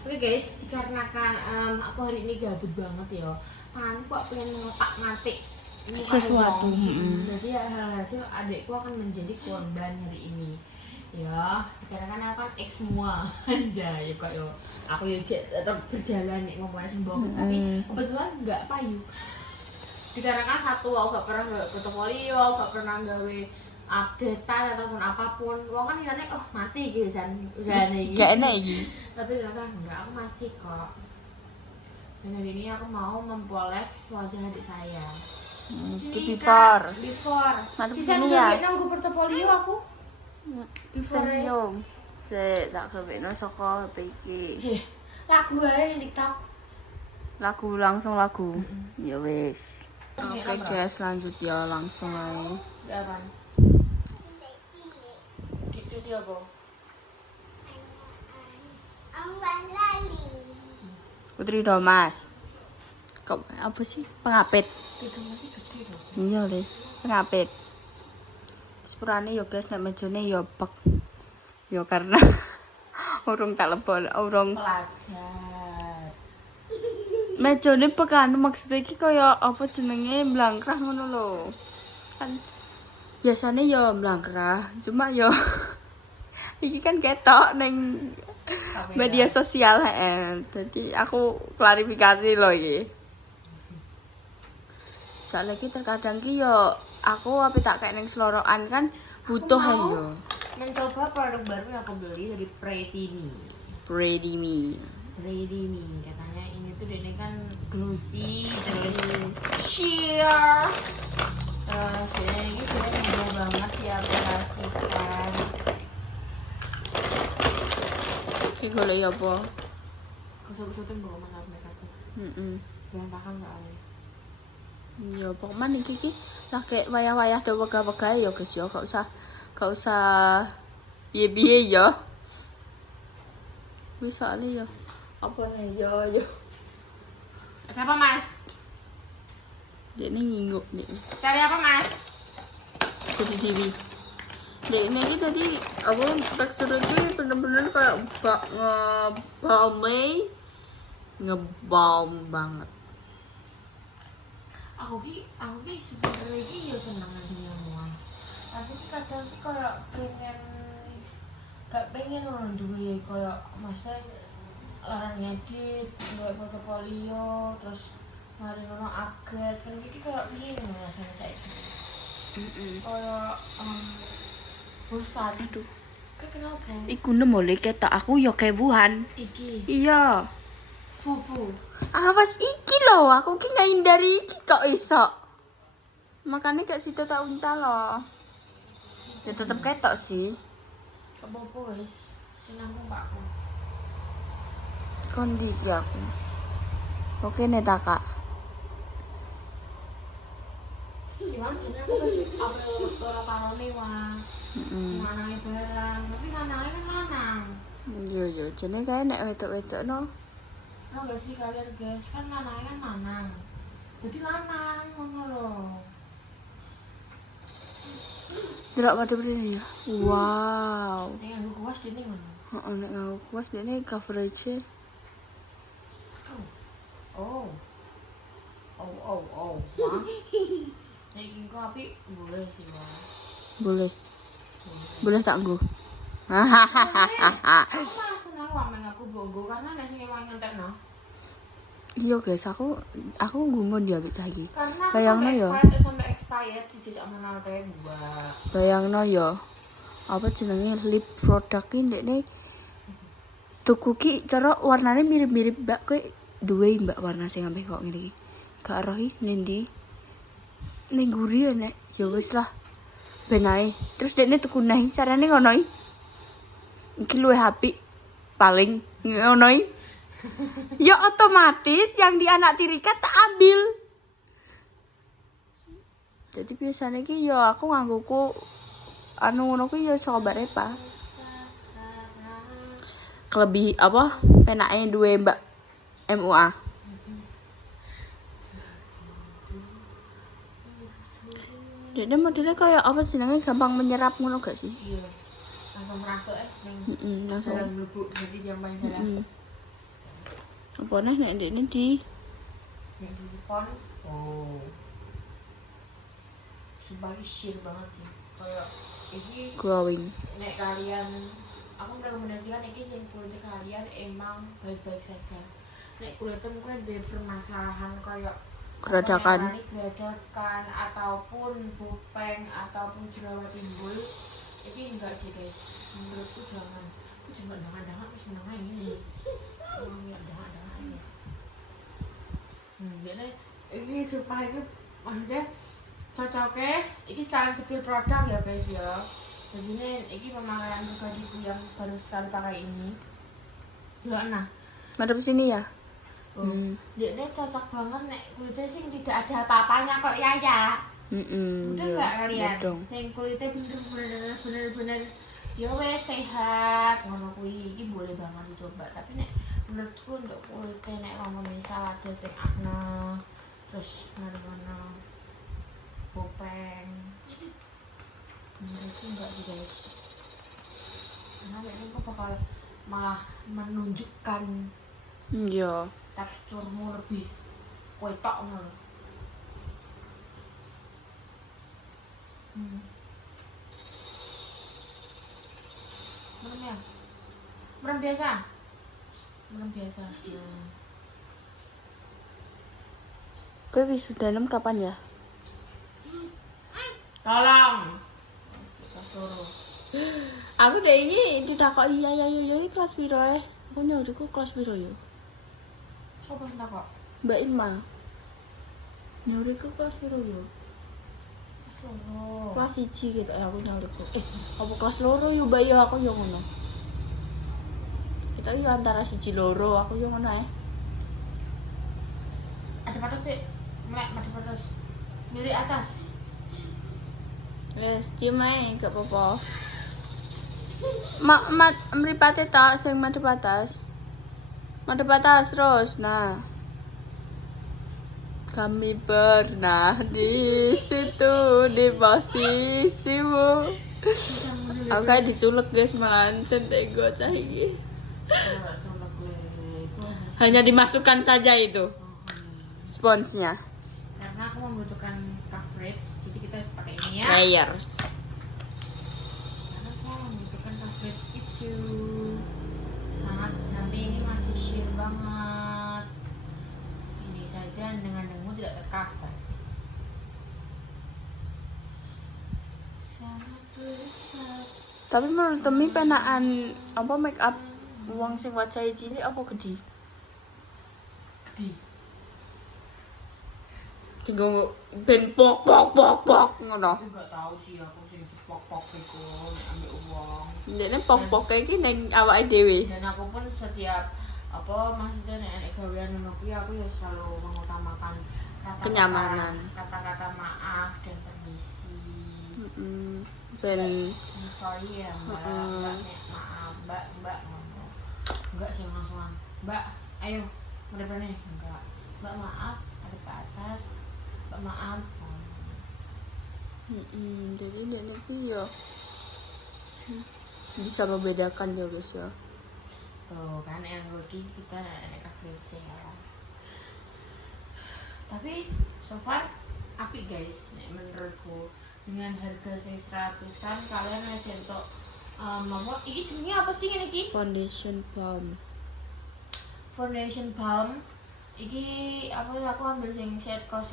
Oke guys, dikarenakan aku hari ini gabut banget ya. Tanganku kok pengen ngelepak ngatik Sesuatu. Jadi ya hasil adikku akan menjadi korban hari ini. Ya, dikarenakan aku kan X semua. Anjay, kok yo. Aku yo tetap berjalan nih ngomongnya sembong, tapi kebetulan nggak payu. Dikarenakan satu aku gak pernah portofolio, gak pernah gawe updatean ataupun apapun. Wong kan nilainya oh mati gitu kan usahane iki. Gak enak iki. Tapi ternyata enggak, aku masih kok. Dan hari ini aku mau mempoles wajah adik saya. Itu before. Mantap Bisa sini nggak ya. nunggu portofolio aku? Before. Senyum. Tak kebeno saka HP iki. Lagu aja di TikTok. Langsung lagu. Ya wis. Oke guys, lanjut ya langsung aja. Enggak apa? Di apa? Putri Domas. Kok apa sih? Pengapit. Itu masih gede loh. Iya deh, pengapit. Sepurane yo guys, nek mejane yo pek. Yo karena urung tak lebon, urung Pelajar. mejane pekan maksudnya iki kaya apa jenenge mblangkrah ngono lho. Kan biasanya yo mblangkrah, cuma yo iki kan ketok ning media sosial Jadi aku klarifikasi loh iki. Soalnya iki terkadang ki yo aku apa tak kayak ning selorokan kan butuh yo. Mencoba produk baru yang aku beli dari Ready Me. Katanya ini tuh dia kan glossy terus sheer. Terus ini sudah mudah banget diaplikasikan. Iki golek apa? Kusut-kusutin bawa makeup aku. Berantakan soalnya. Ya pokoknya iki lah kayak wayah-wayah do wegah-wegah ya guys ya, gak usah piye-piye ya. Wis soalnya ya apa nih ya. Ada apa mas? Dia ini ngingguk nih. Cari apa mas? Jadi diri. Dia ini tadi apa teksturnya itu bener-bener kayak ngebalm banget. Aku ki sebenarnya ki ya seneng aja nyamuan. Tapi ki kadang ki kayak gak pengen loh duwe kayak masa larang ngedit, duwe portofolio, terus mari ngono upgrade, kan iki kayak piye ngono rasane saiki. Kayak bosan. Aduh. Kayak kenapa? Iku nemole ketok aku ya kebuhan. Iki Iya. fufu. Awas iki lho, aku ki ngindari iki kok iso. Makanya gak situ tak uncal loh. Ya tetep ketok sih. Apa-apa wis. Senengku mbakku. Kondi iki aku. Oke nih tak kak. Gimana sih aku kasih apa ora parone wae. Lanange barang, tapi lanange kan lanang. Yo jenenge kae nek wedok-wedok no. Tahu gak sih kalian guys, kan lanangnya kan lanang. Jadi lanang ngono lho. Delok pada ini ya. Wow. Nek aku kuas dene ngono. Heeh nek aku kuas dene coverage. Oh. Mas. Nek iki kok apik boleh sih, Mas. Boleh tak nggo. Aku seneng wae aku bogo karena nek sing emang ngentekno. Iya guys, aku gumun dia ambek cah iki. Karena Bayangno ya. Sampai expired dijejak menal kae mbak. Bayangno ya. Apa jenenge lip produk ki ndekne tuku ki cara warnane mirip-mirip mbak kowe duwe mbak warna sing ambek kok ngene iki. Gak roh iki nendi. Ning guri ya nek. Ya wis lah. Ben ae. Terus dekne tuku neh carane ngono iki. Iki luwih apik paling ngono iki. Ya otomatis yang di anak tirikat tak ambil. Jadi biasanya ki yo aku ngangguku anu ngono ki yo saka Mbak Repa. Kelebih apa? Penake duwe Mbak MUA. Dia modelnya kayak apa jenenge gampang menyerap ngono gak sih? Iya. Langsung merasuk ning Langsung dalam lubuk jadi yang paling dalam. Apa nih nek ndekne di Yang di spons. Oh. Sumpah ini sheer banget sih. Kayak ini glowing. nek kalian aku merekomendasikan ini sing kulit kalian emang baik-baik saja. Nek kulit mungkin ada permasalahan kayak Geradakan. geradakan ataupun bopeng ataupun jerawat timbul. Ini enggak sih guys. Menurutku jangan. Aku cuma dangan-dangan wis menengah ini. Ya dangan-dangan aja. Jadi ini supaya ini maksudnya cocoknya ini sekalian spill produk ya guys ya. Jadi ini pemakaian pribadiku yang baru sekali pakai ini. Jelas nah. Madep sini ya. Dia cocok banget nek kulitnya sing tidak ada apa-apanya kok ya. Udah nggak kalian? Sing kulitnya bener-bener ya wes sehat ngono kuwi iki boleh banget dicoba. Tapi nek menurutku untuk kulitnya nek mau misal ada sing acne terus mana-mana bopeng menurutku enggak sih guys. Karena ini kok bakal malah menunjukkan Iya. teksturmu lebih ketok ngono. Merem ya? Merem biasa? Merem biasa. Kowe wisudanem kapan ya? Tolong. Kita suruh. Aku deh ini ditakoki ya kelas piro Aku nyauriku kelas piro yo? Coba entah kok. Mbak Ilma. Nyauriku kelas piro yo? Suruh. Kelas 1 gitu aku nyauriku. Apa kelas loro yo Mbak yo aku yo ngono. Kita yo antara 1 loro aku yo ngono Ada batas sih. Melek ada batas. Miring atas. Wes, diem ae, gak apa-apa. Mripate tak sing madhep atas. Madhep atas terus. Nah. Kami pernah di situ di posisimu. Aku kayak diculek guys malahan centego cah iki. Hanya dimasukkan saja itu sponsnya. Karena aku membutuhkan coverage, jadi kita harus pakai ini ya. Layers. Karena saya membutuhkan coverage itu sangat, nanti ini masih sheer banget. Ini saja dengan dengu tidak tercover. Sangat besar. Tapi menurut Temi penaan apa make up wong sing wajahe cilik apa gede? Gede. Tinggal ben pok ngono. Aku nggak tahu sih aku sing pok-pok itu nek ambil uang. Ndekne pok iki ning awake dhewe. Dan aku pun setiap apa maksudnya nek gawean ngono kuwi aku ya selalu mengutamakan Kenyamanan. kata-kata maaf dan permisi. Ben Sorry ya mbak, mbak nek maaf mbak ngomong enggak sih langsung mbak ayo berapa nih enggak mbak maaf ada ke atas mbak maaf jadi ndekne iki yo bisa membedakan ya guys ya. tuh kan yang lagi kita nek coverage ya. Tapi so far apik guys nek menurutku dengan harga sing 100-an kalian wis entuk apa iki jenenge apa sih ngene iki? Foundation balm Iki aku ambil sing set 02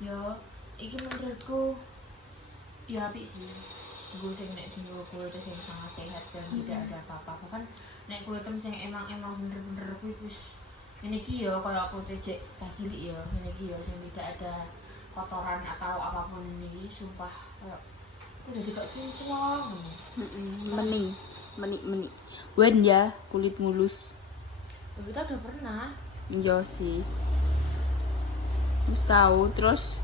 yo iki menurutku ya apik sih gue sing nek dinggo kulit sing sangat sehat dan tidak ada apa-apa kan nek kulit sing emang bener-bener kuwi wis ngene iki yo kaya kulit cek tas cilik yo ngene iki yo sing tidak ada kotoran atau apapun ini sumpah kayak udah tidak kinclong. Menik. Wen ya kulit mulus. Kita udah pernah. Iya sih. Wis tahu terus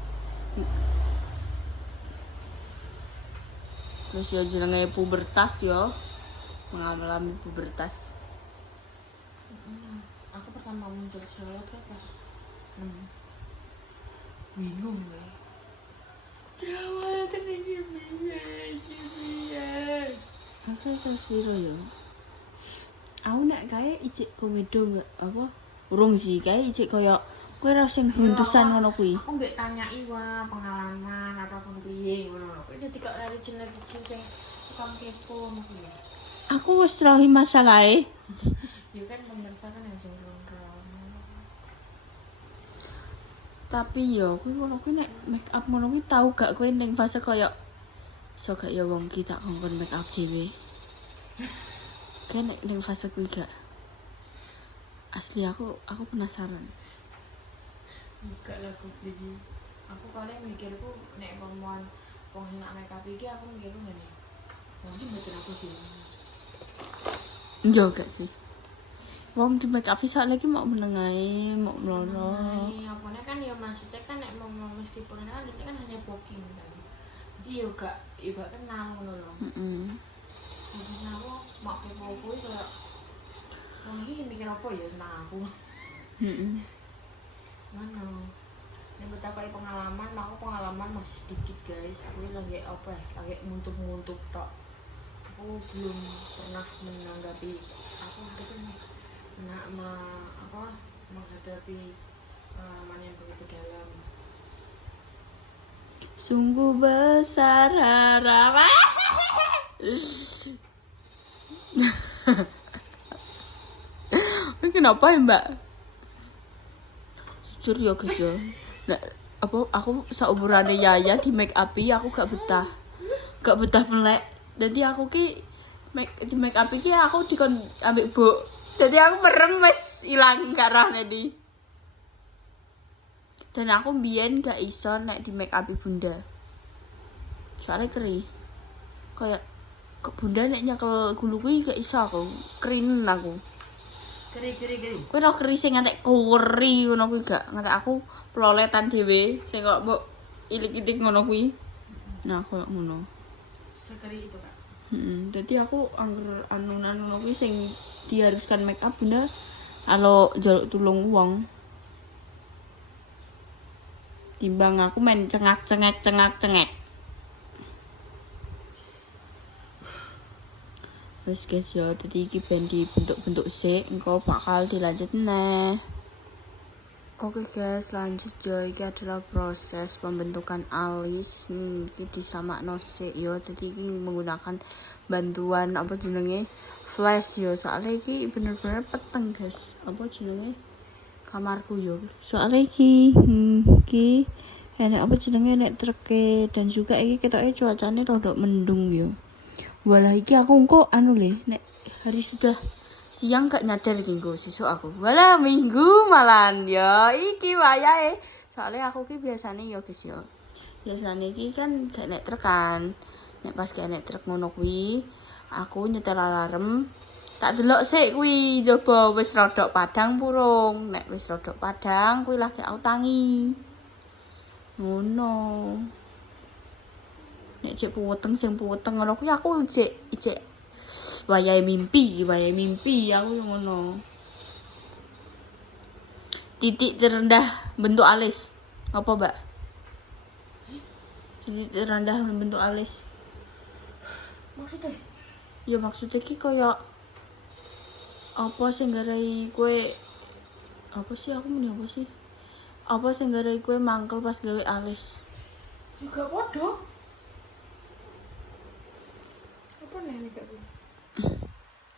ya jenenge pubertas yo. Mengalami pubertas. Aku pertama muncul jerawat kelas 6. Bingung ya. Jerawat ini bingung. Aku kelas piro yo? Aku nek kae ijik komedo apa? Urung sih kae ijik koyo kowe ra sing buntusan ngono kuwi. Aku mbek tanyai wah pengalaman atau piye ngono lho. Kok dadi kok lari jeneng sing tukang kepo ngono. Aku wis rohi masalahe. Ya kan pemirsa kan yang sing ron-ron. Tapi yo kuwi ngono kuwi nek make up ngono kuwi tau gak kowe ning fase koyo iso gak ya wong ki tak kongkon make up dhewe. Kayak ning fase kuwi gak. Asli aku penasaran. Enggak lah kok iki. Aku paling mikirku nek ngomong wong sing nak make up iki aku mikirku ngene. Wong iki mboten aku sih. Yo gak sih. Wong di make up iso lagi mau meneng ae, mau mlono. Apane kan ya maksudnya kan nek mau meskipun kan ini kan hanya booking kan. Jadi yo gak kenal ngono lho. Heeh. Jadi aku mak kepo kuwi koyo wong iki mikir apa ya seneng aku. Heeh. Mana? Yang bertakai pengalaman, aku pengalaman masih sedikit guys. Aku lagi apa ya? Lagi muntuk-muntuk tok. Aku belum pernah menanggapi aku gitu nih. Menghadapi pengalaman yang begitu dalam. Sungguh besar harapan. Kenapa ya Mbak? Jujur ya guys ya. Nah, aku seumurane Yaya di make up aku gak betah. Gak betah melek. Jadi aku ki di make up iki aku dikon ambek Bu. Jadi aku merem wis ilang gak roh nanti. Dan aku mbiyen gak iso nek di make up Bunda. Soalnya keri. Kayak ke Bunda nek nyekel gulu kuwi gak iso aku. Kerinen aku. Keri. Kowe ora keri sing ngantek kuri ngono kuwi gak. Ngantek aku ploletan dhewe sing kok mbok ilik-ilik ngono kuwi. Nah, koyo ngono. Sekeri itu Kak. Jadi aku angger anunan ngono kuwi sing diharuskan make up Bunda kalau jaluk tulung uang. Timbang aku main cengak-cengek. Wes guys ya, tadi iki ben dibentuk-bentuk sik, engko bakal dilanjut neh. Oke guys, lanjut ya. Iki adalah proses pembentukan alis. Iki disamakno sik ya. Tadi iki menggunakan bantuan apa jenenge? Flash ya. Soalnya iki bener-bener peteng guys. Apa jenenge? Kamarku yo. Soalnya iki enek apa jenenge nek treke dan juga iki ketoke cuacane rada mendung yo. Walah iki aku engko anu le nek hari sudah siang gak nyadar iki engko sesuk aku. Walah minggu malan ya iki wayahe. Soalnya aku ki biasane yo guys yo. Biasane iki kan gak nek trekan. Nek pas gak nek trek ngono kuwi aku nyetel alarm tak delok sik kuwi coba wis rodok padang purung. Nek wis rodok padang kuwi lagi aku tangi. Ngono. Nek cek puweteng ngono kuwi aku cek wayahe mimpi aku ngono. Titik terendah bentuk alis. Apa, Mbak? Titik terendah bentuk alis. Maksudnya? Ya maksudnya ki koyo apa sing garai kue apa sih aku muni apa sih? Apa sing garai kue mangkel pas gawe alis? Juga podo. Apa nih Kak?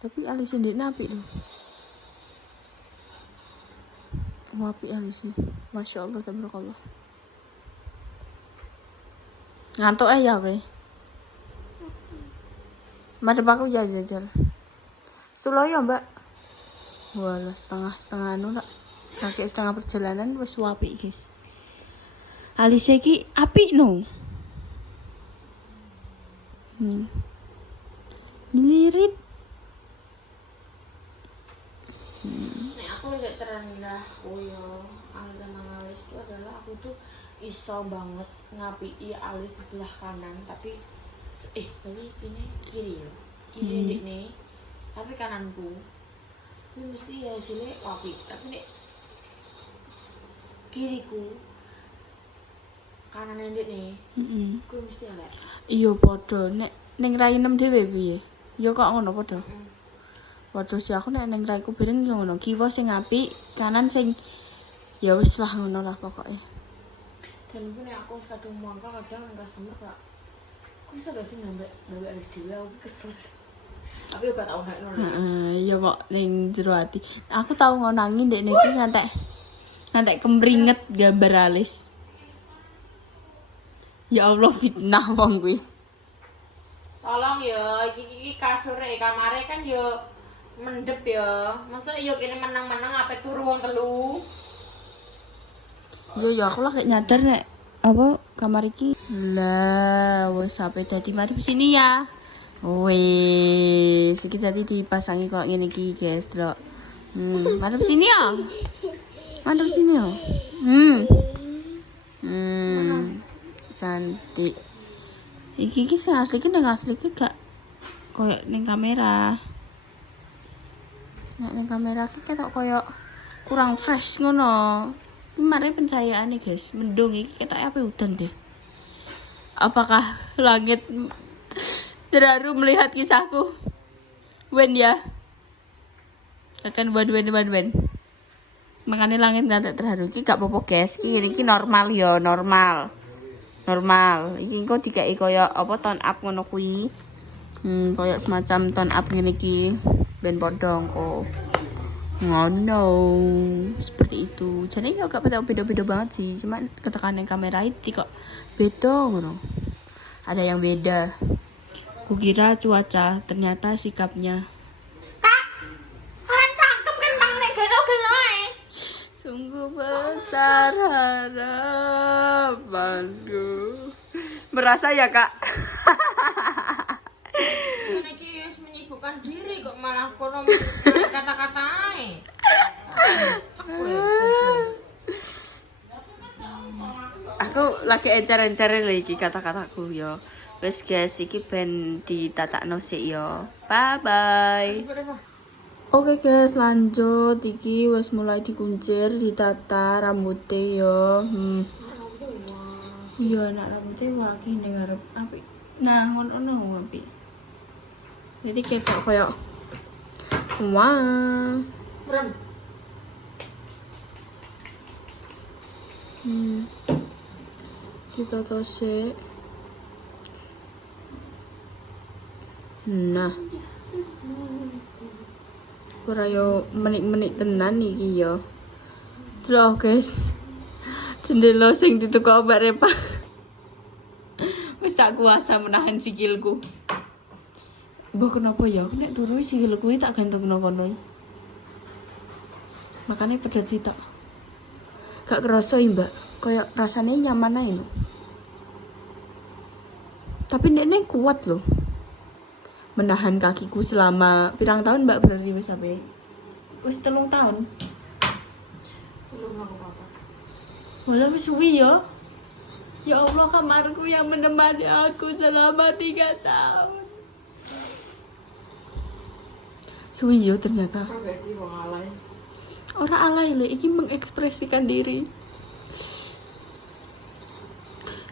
Tapi alis ndek napi lho. Wapi alis sih. Masya Allah tabarakallah. Ngantuk ya kowe. Madep aku jajal. Suloyo, Mbak. Walah setengah anu lah. Kakek setengah perjalanan wis wapi, guys. Alis iki apik no. Lirit. Nek aku lagi terendah koyo alis itu adalah aku tuh iso banget ngapiki alis sebelah kanan tapi tadi ini kiri ya. Kiri nih. Tapi kananku ini mesti ya hasilnya wapi. Tapi nek kiriku kanan ndek nih. Kuwi mesti elek. Iya padha nek ning rainem dhewe piye? Ya kok ngono padha. Waduh si aku nek ning raiku bareng yo ngono. Kiwa sing apik, kanan sing ya wis lah ngono lah pokoknya. Dan pun ya aku kadang muangka kadang nang customer kak. Aku bisa gak sih nambah alis dhewe aku kesel. Tapi yo gak tau nek ngono. Iya kok ning jero ati. Aku tau ngonangi ndek niki ngantek kemringet gambar alis. Ya Allah fitnah wong kuwi. Tolong ya, iki kasure kamare kan yo mendep ya. Maksudnya yo kene menang-menang ape turu wong telu. Iya ya aku lah kayak nyadar nek apa kamar iki. Lah wis sampai dadi mari sini ya. Wes, iki tadi dipasangi kok ngene iki guys, Dok. Madep sini ya. Madep sini ya. Cantik. Iki sing asli ki nang asli ki gak koyo ning kamera. Nek ning kamera ki ketok koyo kurang fresh ngono. Iki mari pencahayaane guys, mendung iki ketok apa udan deh. Apakah langit terharu melihat kisahku? Wen ya. Akan wen. Makanya langit nggak terharu. Iki gak apa-apa guys. Iki normal ya, normal. Iki engko dikeki koyo apa tone up ngono kuwi. Koyo semacam tone up ngene iki. Ben padha engko. Ngono. Seperti itu. Jadi ya gak beda-beda banget sih. Cuma ketekanan kamera itu kok beda ngono. Ada yang beda. Kukira cuaca, ternyata sikapnya. Kak, orang cakep kan mang nek gelo-gelo ae. Sungguh besar harapanku. Merasa ya kak? Kan iki wis menyibukkan diri kok malah kono kata-kata ae. Aku lagi encer-encer lagi kata-kataku yo. Wes guys, iki ben ditatakno sik yo. Bye bye. Oke guys, lanjut. Iki wes mulai dikuncir, ditata rambutnya yo. Iya, anak rambutnya waki ning ngarep apik. Nah, ngono apik. Jadi ketok koyo wah. Kita tose. Nah. Ora yo menik-menik tenan iki yo. Delok guys. Jendela sing ditukok Mbak Repa. Wis tak kuasa menahan sikilku. Mbah kenapa ya? Nek turu sikilku tak gantungno kono. Makane pedot sitok. Gak kerasa ya, Mbak. Kayak rasanya nyaman aja lho. Tapi nenek kuat loh. Menahan kakiku selama pirang tahun Mbak berarti wis sampai wis 3 tahun. Walau wis suwi ya. Ya Allah, kamarku yang menemani aku selama 3 tahun. Suwi ya ternyata. Enggak sih wong alay. Ora alay lho, iki mengekspresikan diri.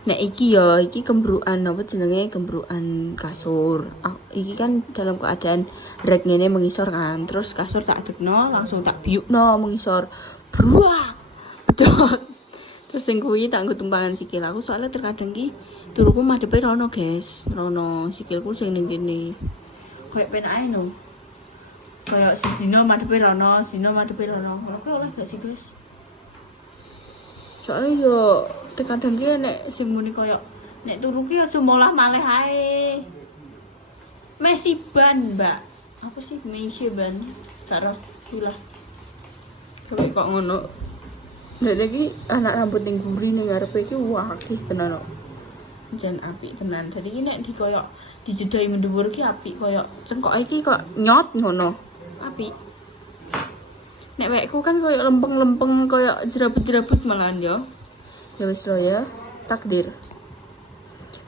Nah iki ya, iki kembruan apa jenenge kembruan kasur. Iki kan dalam keadaan rek ngene mengisor kan. Terus kasur tak adekno, langsung tak biukno mengisor. Bruak. Pedot. Terus sing kuwi tak nggo tumpangan sikil aku soalnya terkadang ki turuku madhepe rono, guys. Rono sikilku sing ning kene. Kayak penake no. Kayak sedina madhepe rono, sedina madhepe rono. Oke oleh gak sih, guys? Soalnya yo terkadang ki nek sing muni koyo nek turu ki aja molah maleh ae. Messi ban, Mbak. Apa sih Messi ban? Karo gula. Tapi kok ngono. Nek iki anak rambut ning guri ning ngarepe iki wakih tenan kok. Jan apik tenan. Dadi ki nek dikoyo dijedoi mendhuwur ki apik koyo cengkok iki kok nyot ngono. Apik. Nek wekku kan koyo lempeng-lempeng koyo jerabut-jerabut malahan yo. Ya wis lo ya, takdir.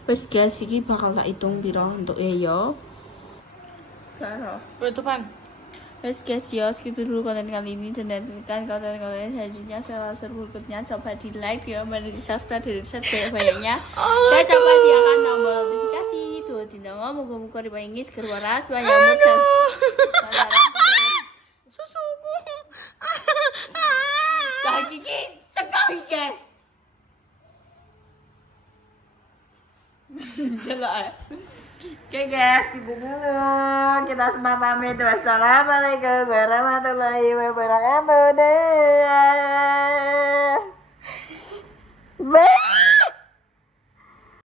Wis guys, iki bakal tak hitung piro untuk yo. Karo. Penutupan. Wes guys ya, segitu dulu konten kali ini dan nantikan konten-konten selanjutnya setelah berikutnya. Coba di like ya, dan di subscribe banyak-banyaknya dan coba diakan tombol notifikasi. Tua tidak mau muka-muka diparingi seger waras nyambut susuku. Saiki ki cekak iki, guys. Delok ae. Oke guys, gitu dulu. Kita semua pamit. Wassalamualaikum warahmatullahi wabarakatuh. Bye.